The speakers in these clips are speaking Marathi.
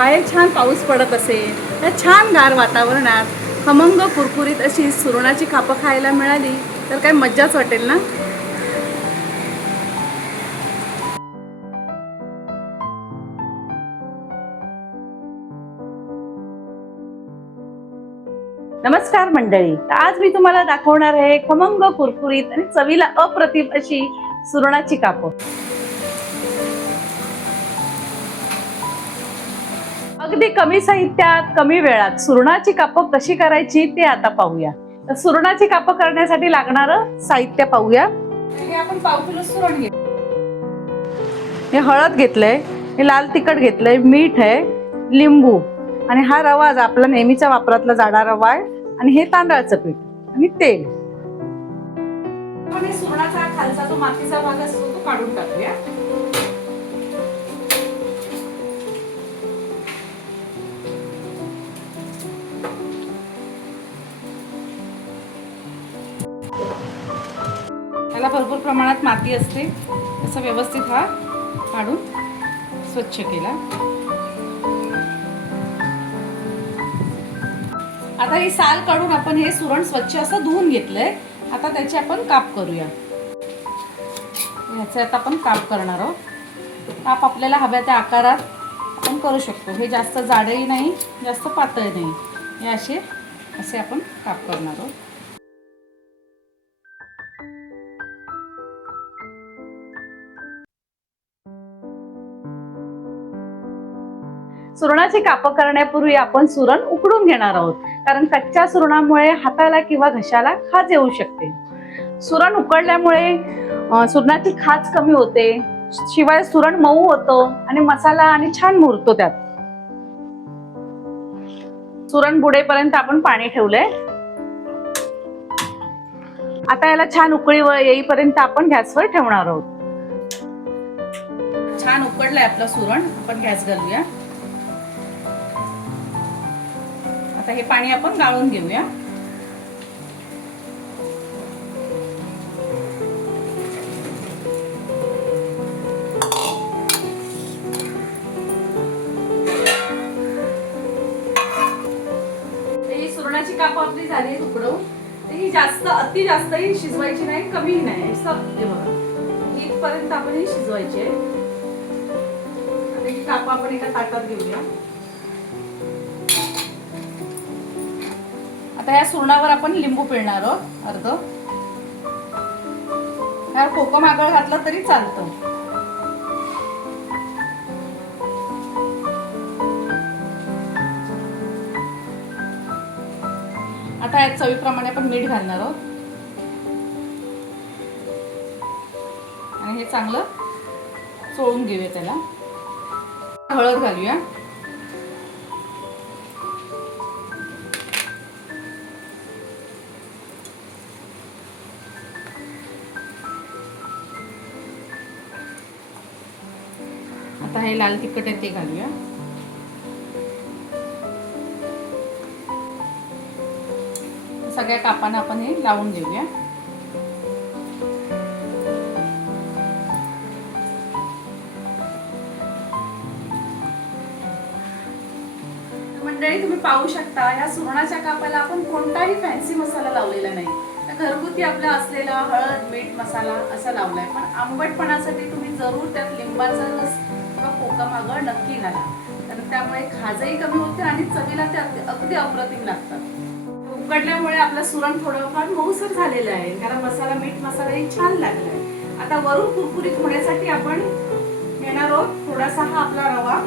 बाहेर छान पाऊस पडत असेल, या छान गार वातावरणात खमंग कुरकुरीत अशी सुरणाची कापं खायला मिळाली तर काय मज्जाच वाटेल ना. नमस्कार मंडळी, आज मी तुम्हाला दाखवणार आहे खमंग कुरकुरीत आणि चवीला अप्रतिम अशी सुरणाची कापं. अगदी कमी साहित्यात कमी वेळात सुरणाची कापं कशी करायची ते आता पाहूया. तर सुरणाची कापं करण्यासाठी लागणारं साहित्य पाहूया. हे आपण पाव किलो सुरण घेऊ. हे हळद घेतलंय, हे लाल तिखट घेतलंय, मीठ आहे, लिंबू आणि हा रवा आपला नेहमीच्या वापरातला जाडा रवा आहे आणि हे तांदळाचं पीठ आणि तेल. आपण सुरणाचा खालचा जो मातीचा भाग असतो तो काढून टाकूया. त्याला भरपूर प्रमाणात माती असते, असं व्यवस्थित हा काढून स्वच्छ केला. आता ही साल काढून आपण हे सुरण स्वच्छ असं धुवून घेतलंय. आता त्याचे आपण काप करूया. याचे आता आपण काप करणार आहोत. काप आपल्याला हव्या त्या आकारात आपण करू शकतो. हे जास्त जाडही नाही, जास्त पातळ नाही, हे असे आपण काप करणार आहोत. सुरणाची कापं करण्यापूर्वी आपण सुरण उकडून घेणार आहोत, कारण कच्च्या सुरणामुळे हाताला किंवा घशाला खाज येऊ शकते. सुरण उकडल्यामुळे सुरणाची खाज कमी होते, शिवाय सुरण मऊ होतं आणि मसाला आणि छान मुरतो त्यात. सुरण बुडेपर्यंत आपण पाणी ठेवलंय. आता याला छान उकळी येईपर्यंत आपण गॅसवर ठेवणार आहोत. छान उकडलंय आपलं सुरण, आपण गॅस घालूया. आता हे पाणी आपण गाळून घेऊया. ही सुरणाची कापं आपली झाली उकडवून. ही अति जास्तही शिजवायची नाही, कमीही नाही, हे बघा इथपर्यंत आपण ही शिजवायची आहे. आता ही कापं आपण एका ताटात घेऊया. आता या सुरणावर आपण लिंबू पिळणार आहोत अर्ध. यावर कोकम आगळ घातलं तरी चालतं. आता यात चवीप्रमाणे आपण मीठ घालणार आहोत आणि हे चांगलं चोळून घेऊया. त्याला हळद घालूया. आता हे लाल तिखट आहे ते घालूया. सगळ्या कापांना आपण हे लावून देऊया. मंडळी, तुम्ही पाहू शकता या सुरणाच्या कापाला आपण कोणताही फॅन्सी मसाला लावलेला नाही. घरगुती आपला असलेला हळद, मीठ, मसाला असा लावलाय. पण आंबटपणासाठी तुम्ही जरूर त्यात लिंबाचा रस किंवा कोकम आगळ नक्की घाला, कारण त्यामुळे खाजही कमी होते आणि चवीला ते अगदी अप्रतिम लागतात. उकडल्यामुळे आपलं सुरण थोडंफार मऊसर झालेलं आहे, कारण मसाला, मीठ, मसालाही छान लागलाय. आता वरून कुरकुरीत होण्यासाठी आपण घेणार आहोत थोडासा हा आपला रवा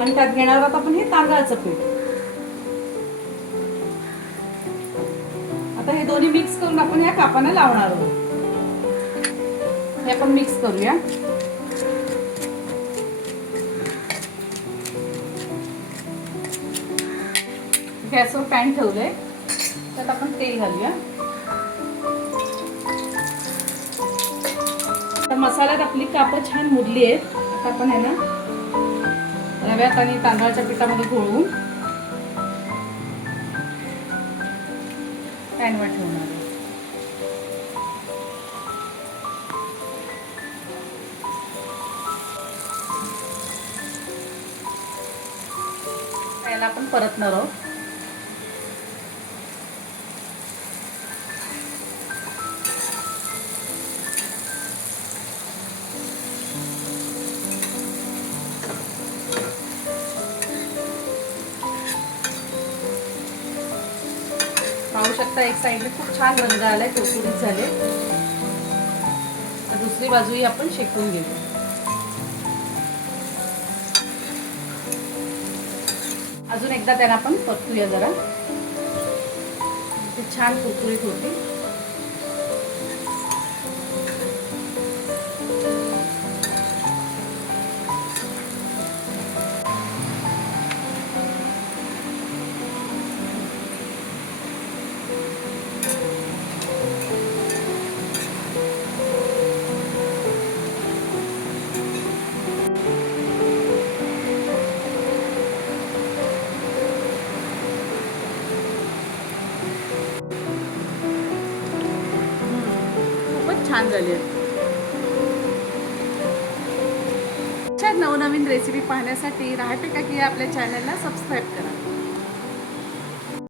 आणि त्यात घेणार आहोत आपण हे तांदळाचं पीठ. आता हे दोन्ही मिक्स करून आपण या कापांना लावणार आहोत. हे आपण मिक्स करूया. गॅसवर पॅन ठेवलंय, त्यात आपण तेल घालूया. तर मसाल्यात आपली कापं छान मुरली आहेत. आता आपण आहे ना रव्यात आणि तांदळाच्या पिठामध्ये घोळवून पॅनवर ठेवणार आहे. याला आपण परतणार आहोत. पाहू शकता एक साईडने खूप छान रंग आलाय, कुरकुरीत झाले. तर दुसरी बाजूही आपण शेकून घेऊ. अजून एकदा त्याला आपण परतूया जरा. ते छान कुरकुरीत होती. छान झाली आहे. अशा नवनवीन रेसिपी पाहण्यासाठी राहते का की आपल्या चॅनलला सबस्क्राईब करा.